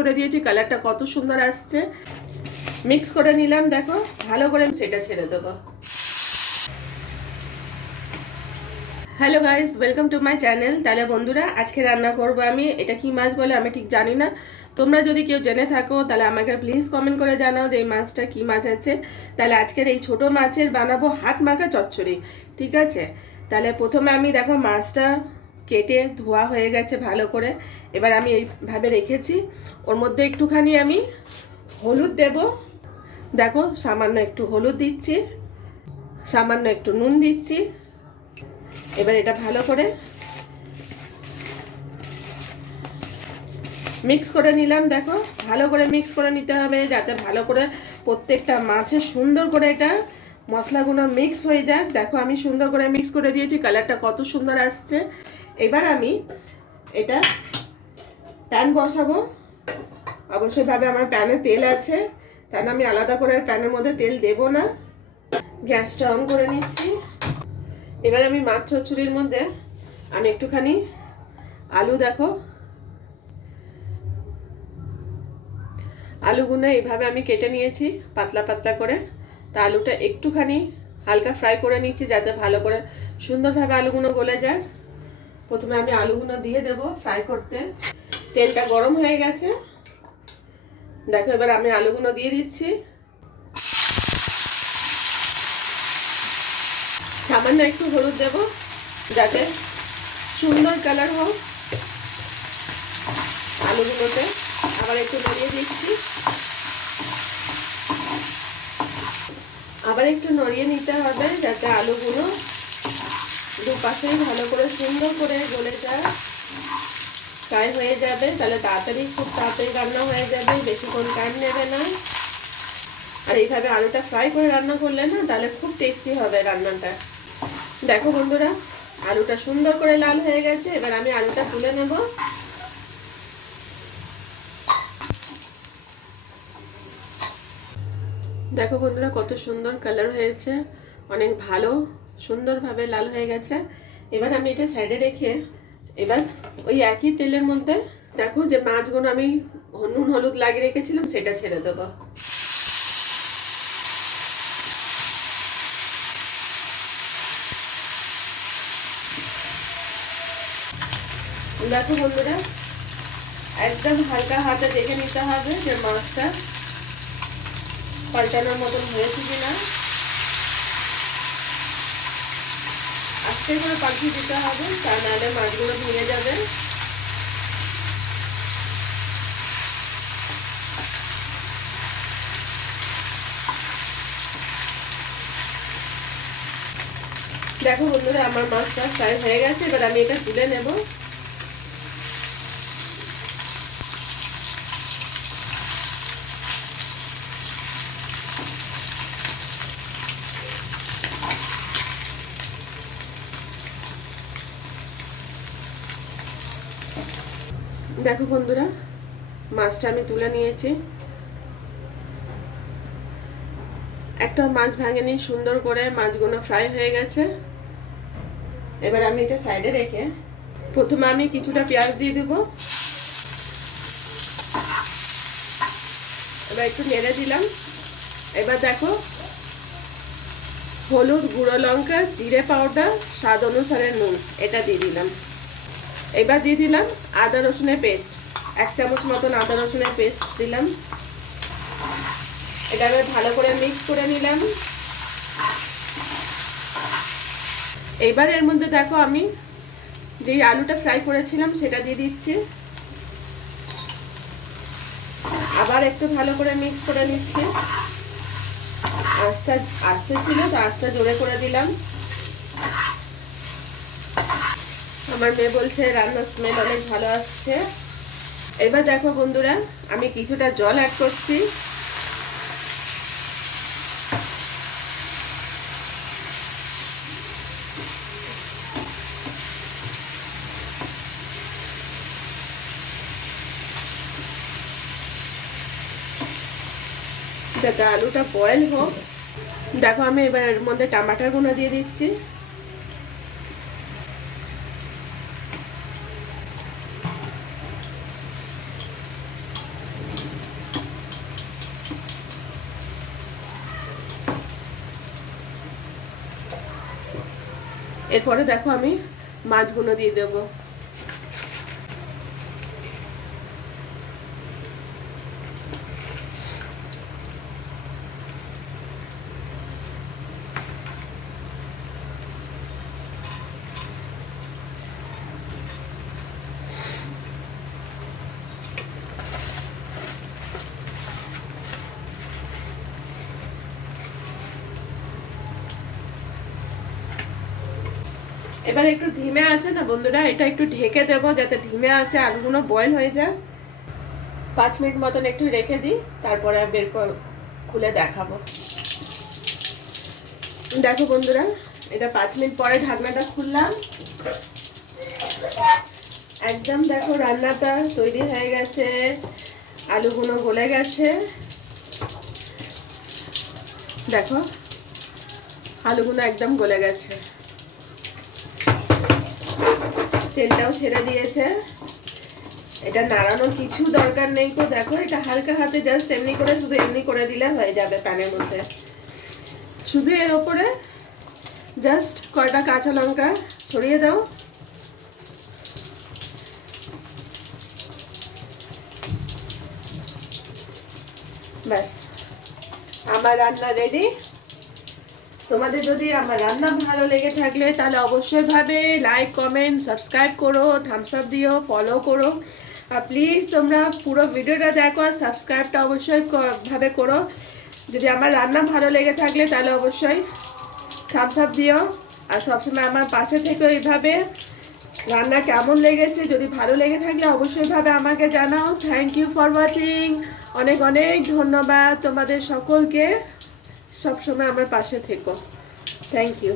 করে দিয়েছি, কালারটা কত সুন্দর আসছে। মিক্স করে নিলাম, দেখো ভালো করে সেটা ছেড়ে দেবো। Hello guys, welcome to my channel. তাহলে বন্ধুরা, আজকে রান্না করব আমি, এটা কি মাছ বলে আমি ঠিক জানি না। তোমরা যদি কেউ জেনে থাকো তাহলে আমাকে প্লিজ কমেন্ট করে জানাও যে এই মাছটা কি মাছ আছে। তাহলে আজকের এই ছোট মাছের বানাবো হাত মাখা চচ্চড়ি, ঠিক আছে। তাহলে প্রথমে আমি দেখো মাছটা কেটে ধোয়া হয়ে গেছে ভালো করে। এবার আমি এইভাবে রেখেছি, ওর মধ্যে একটুখানি আমি হলুদ দেব। দেখো সামান্য একটু হলুদ দিচ্ছি, সামান্য একটু নুন দিচ্ছি। এবার এটা ভালো করে মিক্স করে নিলাম। দেখো ভালো করে মিক্স করে নিতে হবে যাতে ভালো করে প্রত্যেকটা মাছে সুন্দর করে এটা মশলাগুলো মিক্স হয়ে যায়। দেখো আমি সুন্দর করে মিক্স করে দিয়েছি, কালারটা কত সুন্দর আসছে। এবার আমি এটা প্যান বসাবো। অবশ্যইভাবে আমার প্যানে তেল আছে, তাই আমি আলাদা করে প্যানের মধ্যে তেল দেব না। গ্যাসটা অন করে নিচ্ছি। এবার আমি মাছ চচ্চড়ির মধ্যে আমি একটুখানি আলু, দেখো আলুগুলো এইভাবে আমি কেটে নিয়েছি পাতলা পাতলা করে। তা আলুটা একটুখানি হালকা ফ্রাই করে নিচ্ছি যাতে ভালো করে সুন্দরভাবে আলুগুলো গলে যায়। প্রথমে আমি আলুগুলো দিয়ে দেব ফ্রাই করতে। তেলটা গরম হয়ে গেছে, দেখো এবার আমি আলুগুলো দিয়ে দিচ্ছি। সামান্য একটু হলুদ দেব যাতে সুন্দর কালার হোক আলুগুলোতে। আবার একটু নড়িয়ে দিচ্ছি, আবার একটু নড়িয়ে নিতে হবে যাতে আলুগুলো দুপাশেই ভালো করে সুন্দর করে গলে যায়, ফ্রাই হয়ে যাবে। তাহলে তাড়াতাড়ি খুব তাড়াতাড়ি রান্না হয়ে যাবে, বেশিক্ষণ টাইম নেবে না। আর এইভাবে আলুটা ফ্রাই করে রান্না করলে না তাহলে খুব টেস্টি হবে রান্নাটা। দেখো বন্ধুরা, আলুটা সুন্দর করে লাল হয়ে গেছে। এবার আমি আলুটা তুলে নেব। দেখো বন্ধুরা কত সুন্দর কালার হয়েছে, অনেক ভালো সুন্দরভাবে লাল হয়ে গেছে। এবার আমি এটা সাইডে রেখে এবার ওই একই তেলের মধ্যে দেখো যে মাছগুলো আমি নুন হলুদ লাগিয়ে রেখেছিলাম সেটা ছেড়ে দেবো। দেখো বন্ধুরা, একদম হালকা হাতে দেখে নিতে হবে যে মাছটা পাল্টানোর মতন হয়েছে কিনা। আস্তে করে পাল্টিয়ে দিতে হবে, তা নাহলে মাছগুলো ভেঙে যাবে। দেখো বন্ধুরা, আমার মাছটা ফ্রাই হয়ে গেছে। এবার আমি এটা তুলে নেব। দেখো বন্ধুরা, মাছটা আমি তুলে নিয়েছি, একটা মাছ ভাঙেনি, সুন্দর করে মাছগুলো ফ্রাই হয়ে গেছে। এবার আমি এটা সাইডে রেখে প্রথমে আমি কিছুটা পেঁয়াজ দিয়ে দেবো। এবার একটু নেড়ে দিলাম। এবার দেখো হলুদ, গুঁড়ো লঙ্কা, জিরে পাউডার, স্বাদ অনুসারে নুন এটা দিয়ে দিলাম। এবার দিয়ে দিলাম আদা রসুনের পেস্ট, 1 চামচ মতন আদা রসুনের পেস্ট দিলাম। এটা আমি ভালো করে মিক্স করে নিলাম। এবার এর মধ্যে দেখো আমি যে আলুটা ফ্রাই করেছিলাম সেটা দিয়ে দিচ্ছি। আবার একটু ভালো করে মিক্স করে নিচ্ছি। আঁচটা আস্তে ছিল তো আঁচটা জোরে করে দিলাম। আমার মেয়ে বলছে রান্নার স্মেল অনেক ভালো আসছে। এবার দেখো বন্ধুরা, আমি কিছুটা জল অ্যাড করছি। যাতে আলুটা বয়েল হোক। দেখো আমি এবার এর মধ্যে টমাটোগুলো দিয়ে দিচ্ছি। এরপরে দেখো আমি মাছগুলো দিয়ে দেবো। এবার একটু ধিমে আছে না বন্ধুরা, এটা একটু ঢেকে দেবো যাতে ধিমে আছে আলুগুলো বয়েল হয়ে যায়। 5 মিনিট মতন একটু রেখে দিই, তারপরে বের খুলে দেখাবো। দেখো বন্ধুরা, এটা 5 মিনিট পরে ঢাকনাটা খুললাম। একদম দেখো রান্নাটা তৈরি হয়ে গেছে, আলুগুলো গলে গেছে। দেখো আলুগুলো একদম গলে গেছে, তেলটাও ছেড়ে দিয়েছে। এটা নাড়ানোর কিছু দরকার নেই তো, দেখো এটা হালকা হাতে জাস্ট এমনি করে, শুধু এমনি করে দিলে হয়ে যাবে প্যানের মধ্যে। শুধু এর ওপরে জাস্ট কয়টা কাঁচা লঙ্কা ছড়িয়ে দাও। ব্যাস, আমার রান্না রেডি। তোমাদের যদি আমার রান্না ভালো লেগে থাকলে তাহলে অবশ্যই ভাবে লাইক, কমেন্ট, সাবস্ক্রাইব করো, থামস আপ দিও, ফলো করো। আর প্লিজ তোমরা পুরো ভিডিওটা দেখো আর সাবস্ক্রাইবটা অবশ্যই ভাবে করো। যদি আমার রান্না ভালো লেগে থাকলে তাহলে অবশ্যই থামস আপ দিও। আর সবসময় আমার পাশে থেকো এইভাবে। রান্না কেমন লেগেছে যদি ভালো লেগে থাকলে অবশ্যই ভাবে আমাকে জানাও। Thank you for watching. অনেক অনেক ধন্যবাদ তোমাদের সকলকে, সবসময় আমার পাশে থেকো। Thank you.